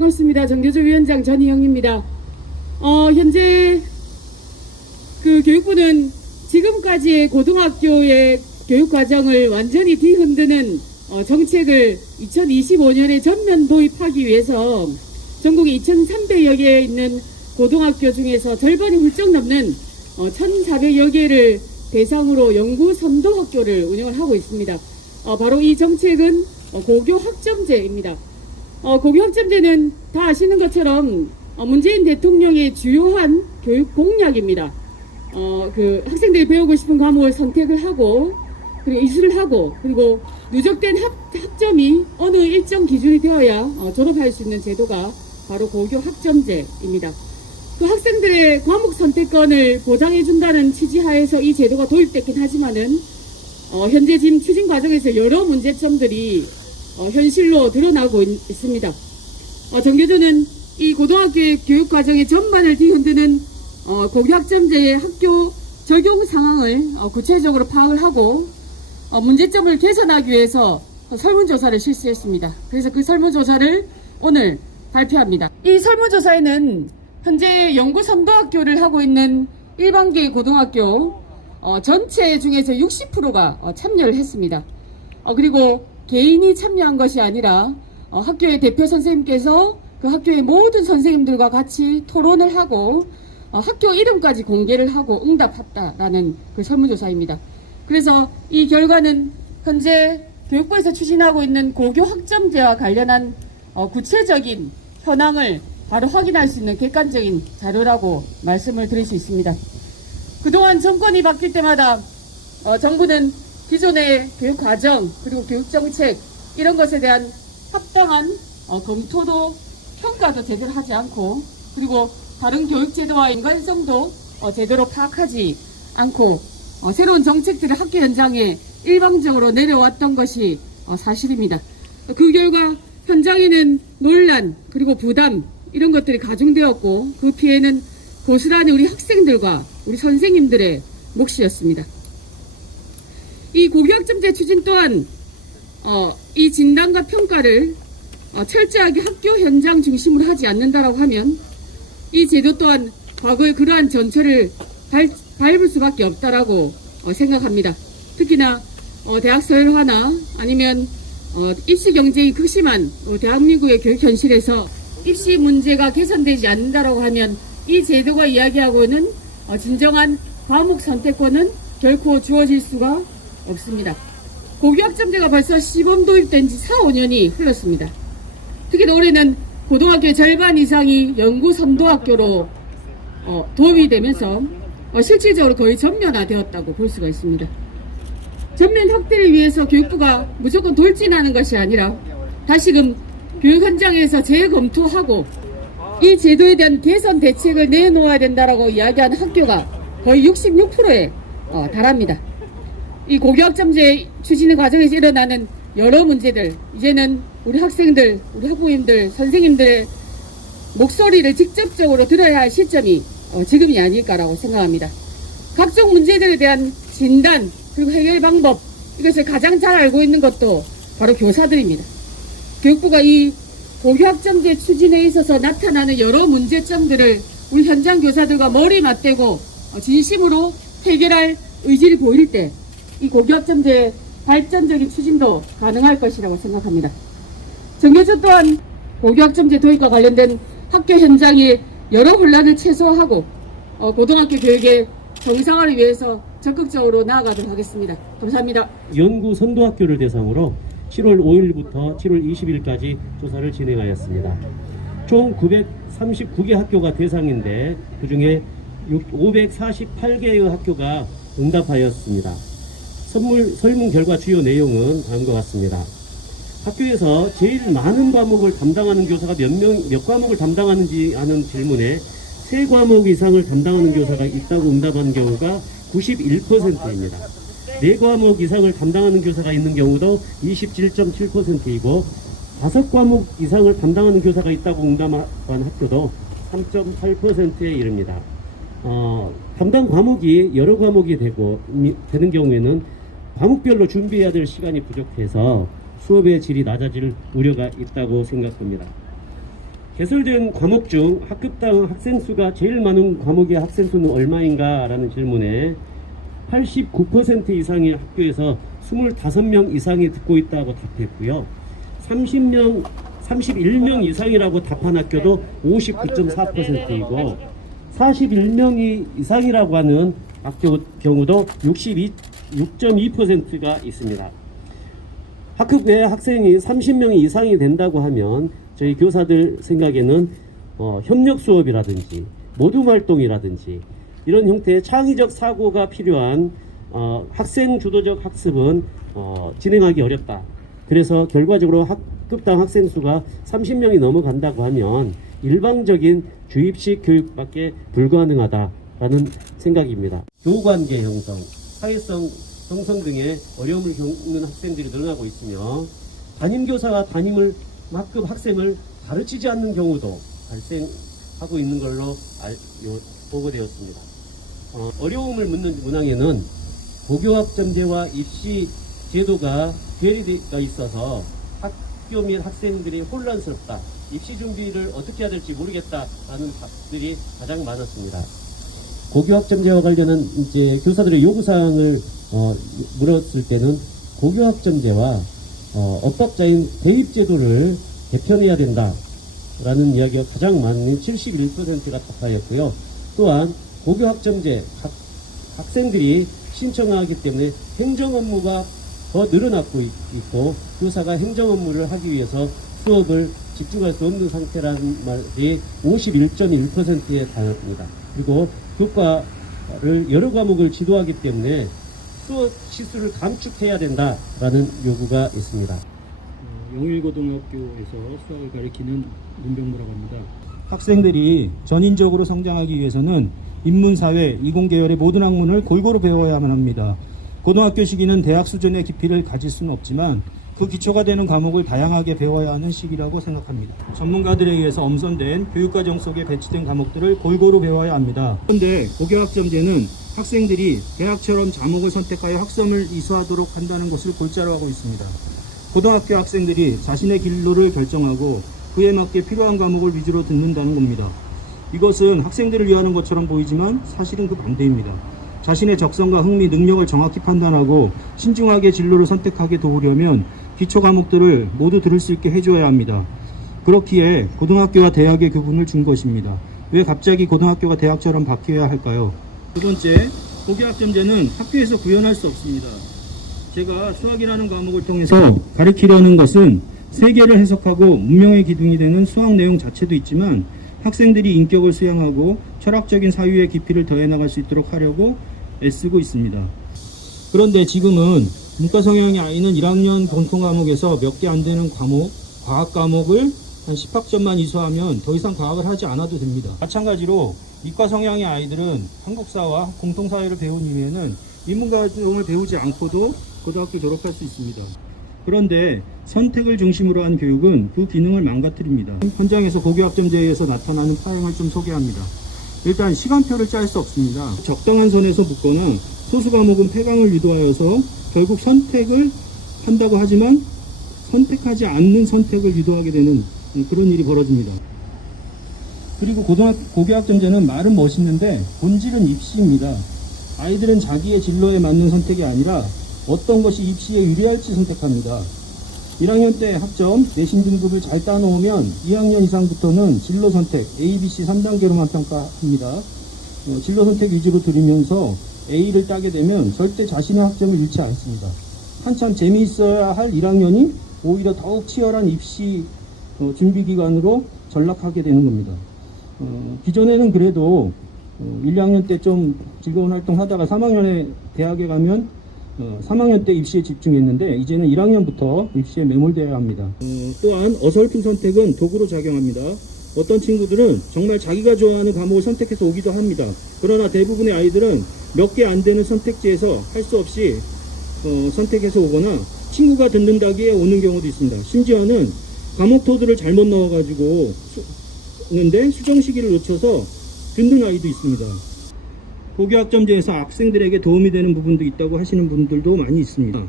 반갑습니다. 정교조 위원장 전희영입니다. 현재 교육부는 지금까지의 고등학교의 교육과정을 완전히 뒤흔드는 정책을 2025년에 전면 도입하기 위해서 전국에 2,300여 개에 있는 고등학교 중에서 절반이 훌쩍 넘는 1,400여 개를 대상으로 영구 선도학교를 운영을 하고 있습니다. 바로 이 정책은 고교 학점제입니다. 고교 학점제는 다 아시는 것처럼 문재인 대통령의 주요한 교육 공약입니다. 학생들이 배우고 싶은 과목을 선택을 하고 그리고 이수를 하고 그리고 누적된 학점이 어느 일정 기준이 되어야 졸업할 수 있는 제도가 바로 고교 학점제입니다. 학생들의 과목 선택권을 보장해준다는 취지하에서 이 제도가 도입됐긴 하지만은 현재 지금 추진 과정에서 여러 문제점들이 현실로 드러나고 있습니다. 정교조는 이 고등학교의 교육과정의 전반을 뒤흔드는 고교 학점제의 학교 적용 상황을 구체적으로 파악을 하고 문제점을 개선하기 위해서 설문조사를 실시했습니다. 그래서 그 설문조사를 오늘 발표합니다. 이 설문조사에는 현재 영구 선도학교를 하고 있는 일반계 고등학교 전체 중에서 60%가 참여를 했습니다. 그리고 개인이 참여한 것이 아니라 학교의 대표 선생님께서 그 학교의 모든 선생님들과 같이 토론을 하고 학교 이름까지 공개를 하고 응답했다라는 그 설문조사입니다. 그래서 이 결과는 현재 교육부에서 추진하고 있는 고교 학점제와 관련한 구체적인 현황을 바로 확인할 수 있는 객관적인 자료라고 말씀을 드릴 수 있습니다. 그동안 정권이 바뀔 때마다 정부는 기존의 교육과정 그리고 교육정책 이런 것에 대한 합당한 검토도 평가도 제대로 하지 않고 그리고 다른 교육제도와 연관성도 제대로 파악하지 않고 새로운 정책들을 학교 현장에 일방적으로 내려왔던 것이 사실입니다. 그 결과 현장에는 논란 그리고 부담 이런 것들이 가중되었고 그 피해는 고스란히 우리 학생들과 우리 선생님들의 몫이었습니다. 이 고교학점제 추진 또한 이 진단과 평가를 철저하게 학교 현장 중심으로 하지 않는다라고 하면 이 제도 또한 과거의 그러한 전철을 밟을 수밖에 없다라고 생각합니다. 특히나 대학 서열화나 아니면 입시 경쟁이 극심한 대한민국의 교육 현실에서 입시 문제가 개선되지 않는다라고 하면 이 제도가 이야기하고 있는 진정한 과목 선택권은 결코 주어질 수가 없습니다. 고교학점제가 벌써 시범 도입된 지 4, 5년이 흘렀습니다. 특히 올해는 고등학교의 절반 이상이 영구 선도학교로 도입이 되면서 실질적으로 거의 전면화되었다고 볼 수가 있습니다. 전면 확대를 위해서 교육부가 무조건 돌진하는 것이 아니라 다시금 교육 현장에서 재검토하고 이 제도에 대한 개선 대책을 내놓아야 된다라고 이야기하는 학교가 거의 66%에 달합니다. 이 고교학점제 추진 과정에서 일어나는 여러 문제들 이제는 우리 학생들, 우리 학부모님들, 선생님들의 목소리를 직접적으로 들어야 할 시점이 지금이 아닐까라고 생각합니다. 각종 문제들에 대한 진단 그리고 해결 방법 이것을 가장 잘 알고 있는 것도 바로 교사들입니다. 교육부가 이 고교학점제 추진에 있어서 나타나는 여러 문제점들을 우리 현장 교사들과 머리 맞대고 진심으로 해결할 의지를 보일 때 이 고교학점제 발전적인 추진도 가능할 것이라고 생각합니다. 정교조 또한 고교학점제 도입과 관련된 학교 현장의 여러 혼란을 최소화하고 고등학교 교육의 정상화를 위해서 적극적으로 나아가도록 하겠습니다. 감사합니다. 영구 선도학교를 대상으로 7월 5일부터 7월 20일까지 조사를 진행하였습니다. 총 939개 학교가 대상인데 그중에 548개의 학교가 응답하였습니다. 설문 결과 주요 내용은 다음과 같습니다. 학교에서 제일 많은 과목을 담당하는 교사가 몇 과목을 담당하는지 하는 질문에 3과목 이상을 담당하는 교사가 있다고 응답한 경우가 91%입니다. 4과목 이상을 담당하는 교사가 있는 경우도 27.7%이고 5과목 이상을 담당하는 교사가 있다고 응답한 학교도 3.8%에 이릅니다. 담당 과목이 여러 과목이 되는 경우에는 과목별로 준비해야 될 시간이 부족해서 수업의 질이 낮아질 우려가 있다고 생각합니다. 개설된 과목 중 학급당 학생 수가 제일 많은 과목의 학생 수는 얼마인가 라는 질문에 89% 이상의 학교에서 25명 이상이 듣고 있다고 답했고요. 31명 이상이라고 답한 학교도 59.4%이고 41명 이상이라고 하는 학교 경우도 62.2%가 있습니다. 학급 외에 학생이 30명이 이상이 된다고 하면 저희 교사들 생각에는 협력 수업이라든지 모둠 활동이라든지 이런 형태의 창의적 사고가 필요한 학생 주도적 학습은 진행하기 어렵다. 그래서 결과적으로 학급당 학생 수가 30명이 넘어간다고 하면 일방적인 주입식 교육밖에 불가능하다라는 생각입니다. 교우관계 형성, 사회성 형성 등의 어려움을 겪는 학생들이 늘어나고 있으며 담임교사가 학급 학생을 가르치지 않는 경우도 발생하고 있는 걸로 보고되었습니다. 어려움을 묻는 문항에는 고교학점제와 입시 제도가 괴리가 있어서 학교 및 학생들이 혼란스럽다. 입시 준비를 어떻게 해야 될지 모르겠다라는 답들이 가장 많았습니다. 고교학점제와 관련한 이제 교사들의 요구사항을 물었을 때는 고교학점제와 엇박자인 대입제도를 개편해야 된다라는 이야기가 가장 많은 71%가 답하였고요. 또한 고교학점제 학생들이 신청하기 때문에 행정 업무가 더 늘어나고 있고 교사가 행정 업무를 하기 위해서 수업을 집중할 수 없는 상태라는 말이 51.1%에 달합니다. 그리고 교과를 여러 과목을 지도하기 때문에 수업 시수를 감축해야 된다라는 요구가 있습니다. 용일고등학교에서 수학을 가리키는 문병무라고 합니다. 학생들이 전인적으로 성장하기 위해서는 인문사회, 이공계열의 모든 학문을 골고루 배워야만 합니다. 고등학교 시기는 대학 수준의 깊이를 가질 수는 없지만 그 기초가 되는 과목을 다양하게 배워야 하는 시기라고 생각합니다. 전문가들에 의해서 엄선된 교육과정 속에 배치된 과목들을 골고루 배워야 합니다. 그런데 고교학점제는 학생들이 대학처럼 과목을 선택하여 학점을 이수하도록 한다는 것을 골자로 하고 있습니다. 고등학교 학생들이 자신의 진로를 결정하고 그에 맞게 필요한 과목을 위주로 듣는다는 겁니다. 이것은 학생들을 위하는 것처럼 보이지만 사실은 그 반대입니다. 자신의 적성과 흥미, 능력을 정확히 판단하고 신중하게 진로를 선택하게 도우려면 기초 과목들을 모두 들을 수 있게 해줘야 합니다. 그렇기에 고등학교와 대학의 교분을 준 것입니다. 왜 갑자기 고등학교가 대학처럼 바뀌어야 할까요? 두 번째, 고교학점제는 학교에서 구현할 수 없습니다. 제가 수학이라는 과목을 통해서 가르치려는 것은 세계를 해석하고 문명의 기둥이 되는 수학 내용 자체도 있지만 학생들이 인격을 수양하고 철학적인 사유의 깊이를 더해 나갈 수 있도록 하려고 애쓰고 있습니다. 그런데 지금은 문과 성향의 아이는 1학년 공통 과목에서 몇 개 안 되는 과학 과목을 한 10학점만 이수하면 더 이상 과학을 하지 않아도 됩니다. 마찬가지로 이과 성향의 아이들은 한국사와 공통사회를 배운 이후에는 인문과정을 배우지 않고도 고등학교 졸업할 수 있습니다. 그런데 선택을 중심으로 한 교육은 그 기능을 망가뜨립니다. 현장에서 고교학점제에서 나타나는 파행을 좀 소개합니다. 일단 시간표를 짤 수 없습니다. 적당한 선에서 묶거나 소수 과목은 폐강을 유도하여서 결국 선택을 한다고 하지만 선택하지 않는 선택을 유도하게 되는 그런 일이 벌어집니다. 그리고 고교학점제는 말은 멋있는데 본질은 입시입니다. 아이들은 자기의 진로에 맞는 선택이 아니라 어떤 것이 입시에 유리할지 선택합니다. 1학년 때 학점, 내신 등급을 잘 따놓으면 2학년 이상부터는 진로 선택, A, B, C 3단계로만 평가합니다. 진로 선택 위주로 들이면서 A를 따게 되면 절대 자신의 학점을 잃지 않습니다. 한참 재미있어야 할 1학년이 오히려 더욱 치열한 입시 준비 기간으로 전락하게 되는 겁니다. 기존에는 그래도 1, 2학년 때 좀 즐거운 활동 하다가 3학년에 대학에 가면 3학년 때 입시에 집중했는데 이제는 1학년부터 입시에 매몰되어야 합니다. 또한 어설픈 선택은 도구로 작용합니다. 어떤 친구들은 정말 자기가 좋아하는 과목을 선택해서 오기도 합니다. 그러나 대부분의 아이들은 몇 개 안 되는 선택지에서 할 수 없이 선택해서 오거나 친구가 듣는다기에 오는 경우도 있습니다. 심지어는 과목 토들을 잘못 넣어가지고 오는데 수정 시기를 놓쳐서 듣는 아이도 있습니다. 고교학점제에서 학생들에게 도움이 되는 부분도 있다고 하시는 분들도 많이 있습니다.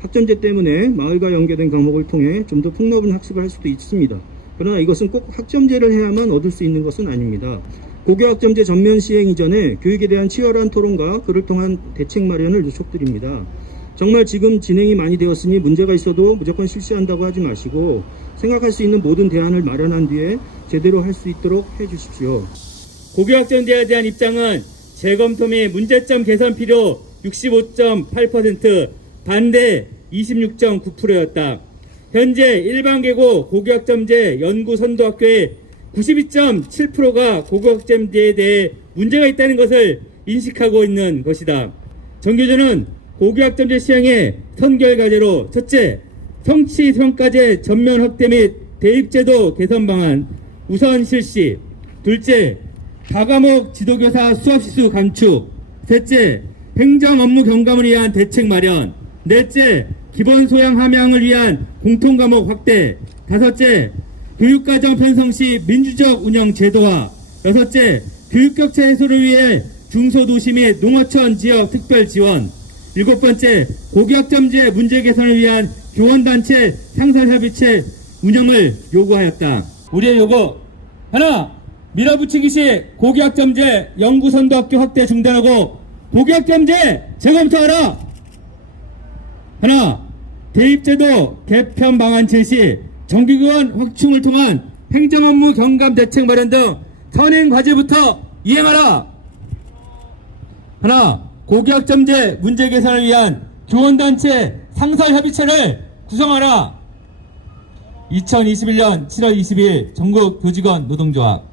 학점제 때문에 마을과 연계된 과목을 통해 좀 더 폭넓은 학습을 할 수도 있습니다. 그러나 이것은 꼭 학점제를 해야만 얻을 수 있는 것은 아닙니다. 고교학점제 전면 시행 이전에 교육에 대한 치열한 토론과 그를 통한 대책 마련을 요청드립니다. 정말 지금 진행이 많이 되었으니 문제가 있어도 무조건 실시한다고 하지 마시고 생각할 수 있는 모든 대안을 마련한 뒤에 제대로 할 수 있도록 해주십시오. 고교학점제에 대한 입장은 재검토 및 문제점 개선 필요 65.8%, 반대 26.9%였다. 현재 일반계고 고교학점제 연구선도학교의 92.7%가 고교학점제에 대해 문제가 있다는 것을 인식하고 있는 것이다. 정교조는 고교학점제 시행의 선결 과제로 첫째, 성취평가제 전면 확대 및 대입제도 개선 방안 우선 실시. 둘째, 다과목 지도교사 수업시수 감축. 셋째, 행정 업무 경감을 위한 대책 마련. 넷째, 기본 소양 함양을 위한 공통과목 확대. 다섯째, 교육과정 편성 시 민주적 운영 제도화. 여섯째, 교육격차 해소를 위해 중소도시 및 농어촌 지역 특별 지원. 일곱 번째, 고교학점제 문제 개선을 위한 교원단체 상설협의체 운영을 요구하였다. 우리의 요구 하나, 밀어붙이기식 고교학점제 연구선도학교 확대 중단하고 고교학점제 재검토하라. 하나, 대입제도 개편 방안 제시, 정기교원 확충을 통한 행정업무 경감 대책 마련 등 선행 과제부터 이행하라. 하나, 고교학점제 문제 개선을 위한 교원단체 상설협의체를 구성하라. 2021년 7월 20일 전국 교직원 노동조합.